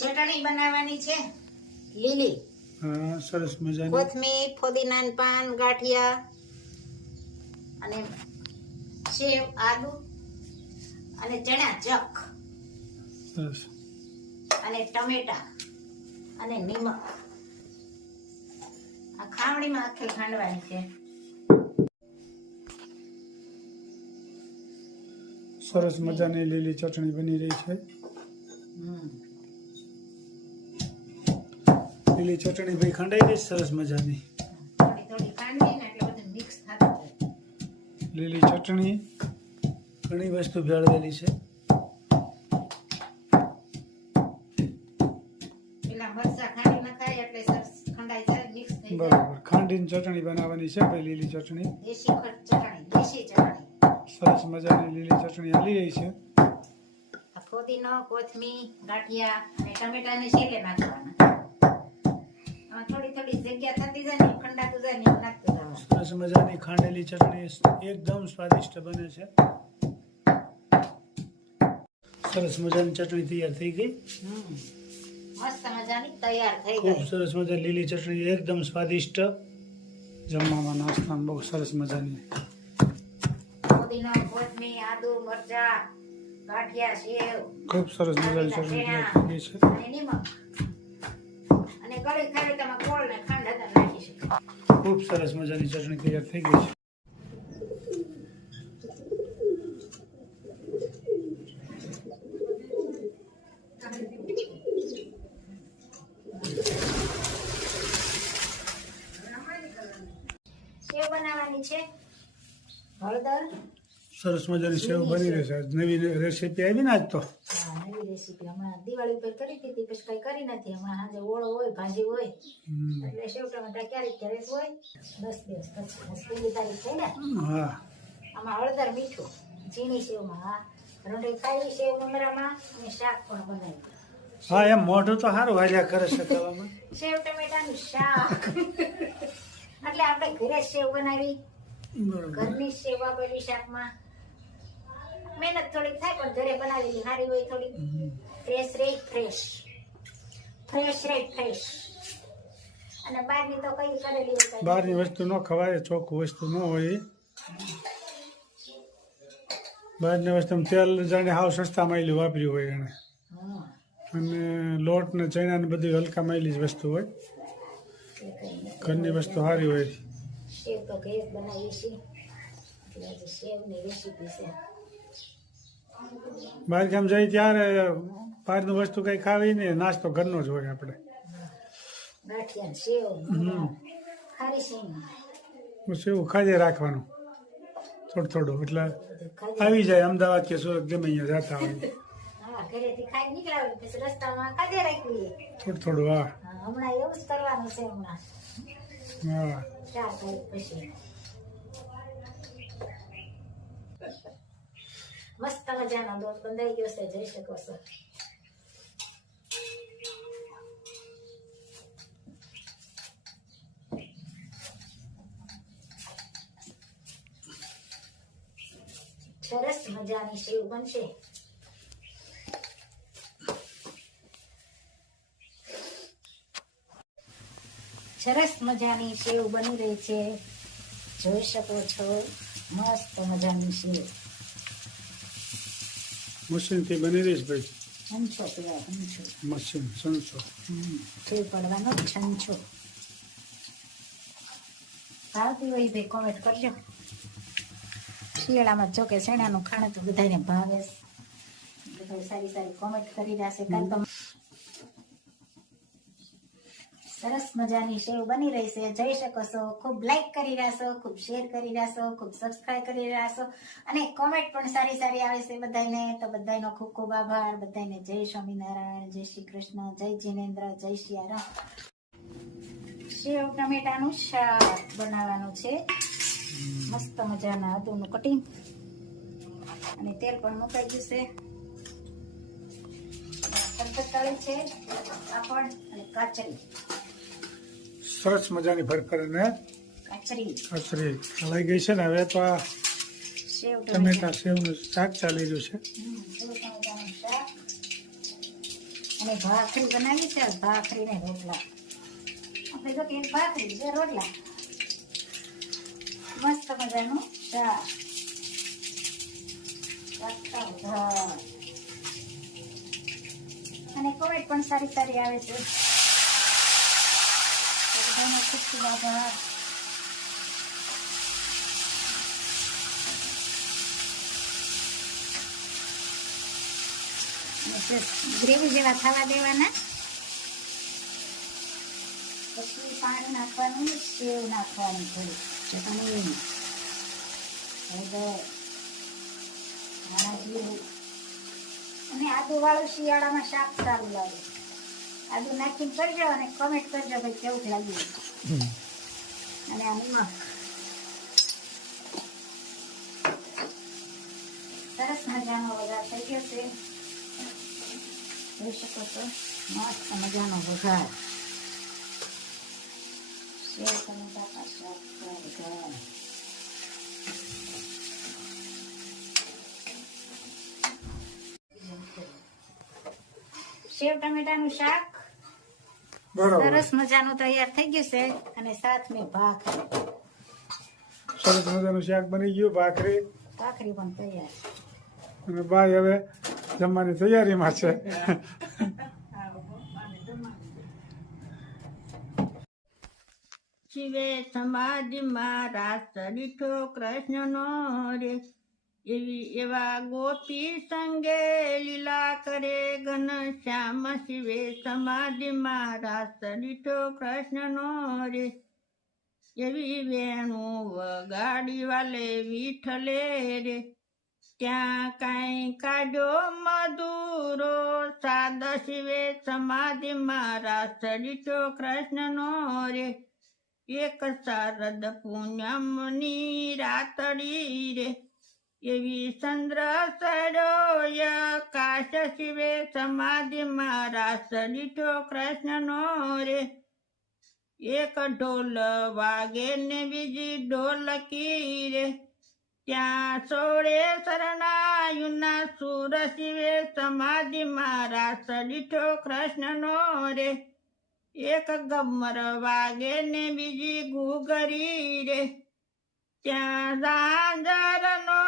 ચટણી બનાવવાની છે લીલી. હા, સરસ મજાની. કોથમીર, ફુદીનાના પાન, ગાંઠિયા અને સેવ, આદુ અને ચણા ચક સરસ. અને ટમેટા અને નિમક. આ ખાવણીમાં આખી ખાંડવાની છે. સરસ મજાની લીલી ચટણી બની રહી છે. લીલી ચટણી ભાઈ ખંડાઈ ગઈ સરસ મજાની. થોડી થોડી ખાંડવી ને એટલે બધું મિક્સ થતું જાય. લીલી ચટણી ઘણી વસ્તુ ભેળવેલી છે. પેલા મરચાં ખાંડી નખાય એટલે સરસ ખંડાઈ જાય, મિક્સ થઈ જાય. બરાબર. ખાંડીની ચટણી બનાવવાની છે ભાઈ, લીલી ચટણી. દેશી ચટણી, દેશી ચટણી. સરસ મજાની લીલી ચટણી હાલી રહી છે. આ ફુદીનો, કોથમીર, ગાંઠિયા અને ટમેટાને છેલ્લે નાખવાના. આમાં થોડી થોડી જગ્યા થતી જાય ને ખંડાતું જાય ને એમ નાખતું જવાનું. સરસ મજાની ખાંડેલી ચટણી એકદમ સ્વાદિષ્ટ બને છે. સરસ મજાની ચટણી તૈયાર થઈ ગઈ. મસ્ત મજાની તૈયાર થઈ ખૂબ ગઈ. સરસ મજાની લીલી ચટણી એકદમ સ્વાદિષ્ટ. જમવામાં નાસ્તામાં બહુ સરસ મજાની. ફુદીનો, કોથમીર, આદુ, મરચાં, ગાંઠિયા, સેવ ખૂબ સરસ મજાની ચટણી તૈયાર થઈ ગઈ છે. અને નિમક અને કળી ખાવી તમે ગોળ ને ખાંડ અંદર નાખી શકો. ખૂબ સરસ મજાની ચટણી તૈયાર થઈ ગઈ છે. સેવ બનાવવાની છે. હળદર. સરસ મજાની સેવ બની રહી છે. નવી રેસીપી આવી ને આજ તો. હા, નવી રેસીપી હમણાં દિવાળી પર કરી હતી, પછી કઈ કરી નથી. હમણાં સાંજે ઓળો હોય, ભાજી હોય એટલે સેવ ટમેટા ક્યારેક ક્યારેક હોય. 10 દિવસ પછી 1 તારીખ થઈ ને. હા, આમાં હળદર, મીઠું, ઝીણી સેવમાં. હા, રોટલી ખાઈ સેવ મમરામાં અને શાક પણ બનાવ્યું. હા, એમ મોઢું તો સારું હાલ્યા કરે છે ખાવામાં. સેવ ટમેટાનું શાક. એટલે આપણે ઘરે સેવ બનાવી, બરોબર. ઘરની સેવ આપેલી શાકમાં મહેનત થોડીક થાય પણ ઘરે બનાવેલી સારી હોય. થોડી ફ્રેશ રે ફ્રેશ, ફ્રેશ રે ફ્રેશ. અને બહારની તો કઈ કરેલી હોય કાંઈ. બહારની વસ્તુ ન ખવાય, ચોખ્ખું વસ્તુ ન હોય. બહારની વસ્તુ તેલ જાણે હાવ સસ્તા માયલી વાપર્યું હોય એને. હા, અને લોટ ને ચણા ને બધી હલકા માયલી જ વસ્તુ હોય. એ કઈ નથી. ઘરની વસ્તુ સારી હોય. સેવ તો ઘરે જ બનાવીએ છીએ એટલે આજે સેવની રેસીપી છે. બહાર ગામ જાય ત્યારે બહારનું વસ્તુ કઈ ખાવી નહીં, નાસ્તો ઘરનો જ હોય આપણે. ગાંઠિયા, સેવ, મમરા, ખારી સિંગ બસ એવું ખાધે રાખવાનું થોડું થોડું, એટલે બધું ખાધી. આવી જાય અમદાવાદ કે સુરત ગમે અહીંયા જતા હોય હા, ઘરેથી ખાઈ નીકળ્યા હોય પછી રસ્તામાં ખાધે રાખવી. થોડું થોડું. હા હા, હમણાં એવું જ કરવાનું છે. હમણાં હા 4 તારીખ પછી મસ્ત મજાનો લોટ બંધાઈ ગયો છે, જઈ શકો છો. સરસ મજાની સેવ બનશે. સરસ મજાની સેવ બની રહી છે, જોઈ શકો છો. મસ્ત મજાની સેવ. મશીનથી બની રહીશ ભાઈ. છંછો કહેવાય, છંછો. મશીન સંસો. જોઈ પડવાનો છંછો. ભાવતી હોય ભાઈ કોમેન્ટ કરજો. શિયાળામાં જો કે શેણાનું ખાણું તો બધાને ભાવે. બધા સારી સારી કોમેન્ટ કરી રહ્યા છે. કાલ તો સરસ મજાની સેવ બની રહી છે, જોઈ શકો છો. ખૂબ લાઈક કરી રહ્યા છો, ખૂબ શેર કરી રહ્યા છો, ખૂબ સબસ્ક્રાઇબ કરી રહ્યા છો અને કોમેન્ટ પણ સારી સારી આવે છે બધાને. તો બધાનો ખૂબ ખૂબ આભાર. બધાને જય સ્વામિનારાયણ, જય શ્રી કૃષ્ણ, જય જિનેન્દ્ર, જય સિયારામ. સેવ ટમેટાનું શાક બનાવવાનું છે. મસ્ત મજાના આદુનું કટિંગ અને તેલ પણ મુકાઈ ગયું છે. તળી છે, પાપડ અને કાચરી. સરસ મજાની ભરકર અને કાચરી હલાઈ ગઈ છે ને. હવે તો આ સેવ ટમેટા સેવનું શાક ચાલી રહ્યું છે. સેવ ટમેટાનું શાક અને ભાખરી બનાવી છે, ભાખરી ને રોટલા. આપણે જો કે એક ભાખરી બે રોટલા, મસ્ત મજાનું શાક, અને કોમેન્ટ પણ સારી સારી આવે છે. બધાનો ખૂબ ખૂબ આભાર. ગ્રેવી જેવા થવા દેવાના, પછી પાણી નાખવાનું, સેવ નાખવાની થોડી ચટણી, હળદર, ધાણા જીરું, અને આદુ વાળું શિયાળામાં શાક સારું લાગે. આદુ નાખીને કરજો અને કમેન્ટ કરજો ભાઈ કેવું લાગ્યું. અને આ નિમક સરસ મજાનો વઘાર થઈ ગયો છે, જોઈ શકો છો. મસ્ત મજાનો વઘાર, સેવ ટમેટા શાક વઘાર. સેવ ટમેટાનું શાક સરસ મજાનું તૈયાર થઈ ગયું છે, અને સાથ મેં ભાખરી, સરસ મજાનું શાક બની ગયું, ભાખરી પણ તૈયાર. અને બાઈ હવે જમવાની તૈયારીમાં છે. શિવે સમાધિમાં રાસ દીઠો કૃષ્ણનો રે, એવા ગોપી સંગે લીલા કરે ઘનશ્યામ. શિવે સમાધિમાં રાસ દીઠો કૃષ્ણનો રે, એવી વેણું વગાડી વાલે વિઠલે રે. ત્યાં કાંઈ કાઢ્યો મધુરો સાદ, શિવે સમાધિમાં રાસ દીઠો કૃષ્ણનો રે. એક શારદ પૂનમની રાતડી રે, એવી ચંદ્ર સરોય કાશ. શિવે સમાધિમાં રાસ દીઠો કૃષ્ણનો રે. એક ઢોલ વાગે ને બીજી ઢોલકી રે, ત્યાં સોળે શરણાયુના સુર. શિવે સમાધિમાં રાસ દીઠો કૃષ્ણનો રે. એક ગમર વાગે ને બીજી ઘૂઘરી રે, ત્યાં ઝાંઝરનો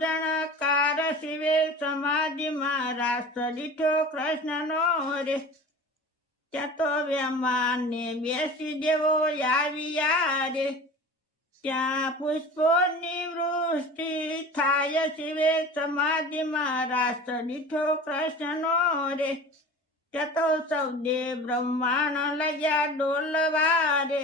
જણકાર. શિવે સમાધિમાં રાસ દીઠો કૃષ્ણનો રે. ત્યાં તો વેમાને બેસી દેવો આવ્યા રે, ત્યાં પુષ્પોની વૃષ્ટિ થાય. શિવે સમાધિમાં રાસ દીઠો કૃષ્ણનો રે. ત્યાં તો સૌદે બ્રહ્માંડ લગ્યા ડોલવા રે,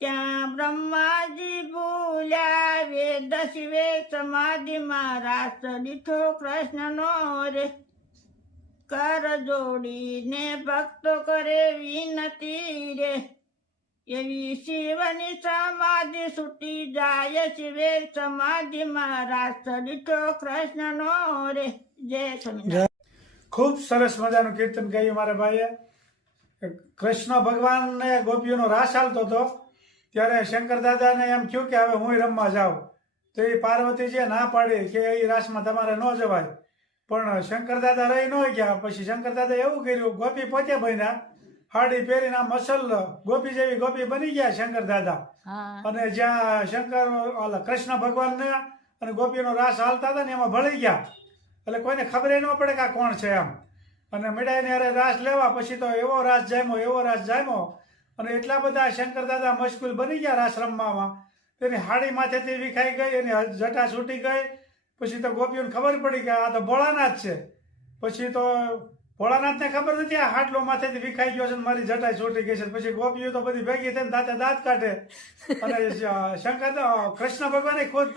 ત્યાં બ્રહ્માજી ભૂલ્યા વેદ. શિવે સમાધિમાં રાસ દીઠો કૃષ્ણનો રે. કર જોડીને ભક્તો કરે વિનતી રે, એવી શિવની સમાધિ છૂટી જાય. શિવે સમાધિમાં રાસ દીઠો કૃષ્ણનો રે. જય સ્વામિનારાયણ. ખૂબ સરસ મજાનું કીર્તન ગાયું મારા ભાઈએ. કૃષ્ણ ભગવાનને ગોપીઓનો રાસ ચાલતો હતો, ત્યારે શંકર દાદાને એમ થયું કે હવે હું રમવા જાઉં. તો એ પાર્વતીજીએ ના પાડી કે એ રાસમાં તમારે ન જવાય. પણ શંકર દાદા રહી ન ગયા. પછી શંકર દાદા એવું કર્યું, ગોપી પોતે બન્યા, હાડી પહેરીને આમ અસલ ગોપી જેવી ગોપી બની ગયા શંકર દાદા. અને જ્યાં કૃષ્ણ ભગવાનને અને ગોપીનો રાસ હાલતા હતા ને એમાં ભળી ગયા. એટલે કોઈને ખબર ન પડે કે આ કોણ છે એમ. અને મીડાઈને અરે રાસ લેવા, પછી તો એવો રાસ જામ્યો. અને એટલા બધા શંકર દાદા મશગુલ બની ગયા રાસ રમવામાં, તેની હાડી માથેથી વિખાઈ ગઈ, એની જટા છૂટી ગઈ. પછી તો ગોપીઓને ખબર પડી કે આ તો ભોળાનાથ છે. પછી તો ભોળાનાથને ખબર નથી આ હાડલો માથેથી વિખાઈ ગયો છે ને મારી જટા છૂટી ગઈ છે. પછી ગોપીઓ તો બધી ભેગી થઈને દાંત કાઢે, અને કૃષ્ણ ભગવાને ખુદ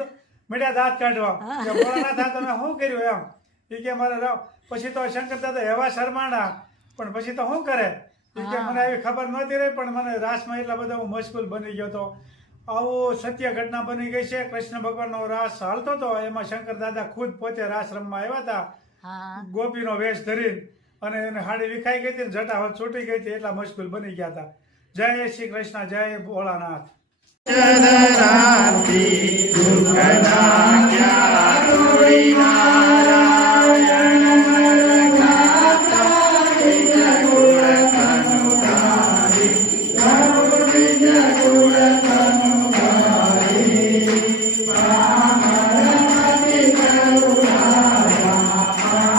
મીડિયા દાંત કાઢવા કે ભોળાનાથ તમે શું કર્યું એમ. એ કે મારે પછી તો શંકર દાદા એવા શરમાણા, પણ પછી તો શું કરે. એ કે મને આવી ખબર નહોતી રહી, પણ મને રાસમાં એટલા બધા હું મશગુલ બની ગયો હતો. આવું સત્ય ઘટના બની ગઈ છે. કૃષ્ણ ભગવાનનો રાસ હાલતો હતો, એમાં શંકર દાદા ખુદ પોતે રાસ રમવા આવ્યા હતા ગોપીનો વેશ ધરીને, અને એને હાડી વિખાઈ ગઈ હતી, જટા છૂટી ગઈ હતી, એટલા મશગુલ બની ગયા હતા. જય શ્રી કૃષ્ણ, જય ભોળાનાથ. નારાયણ Hare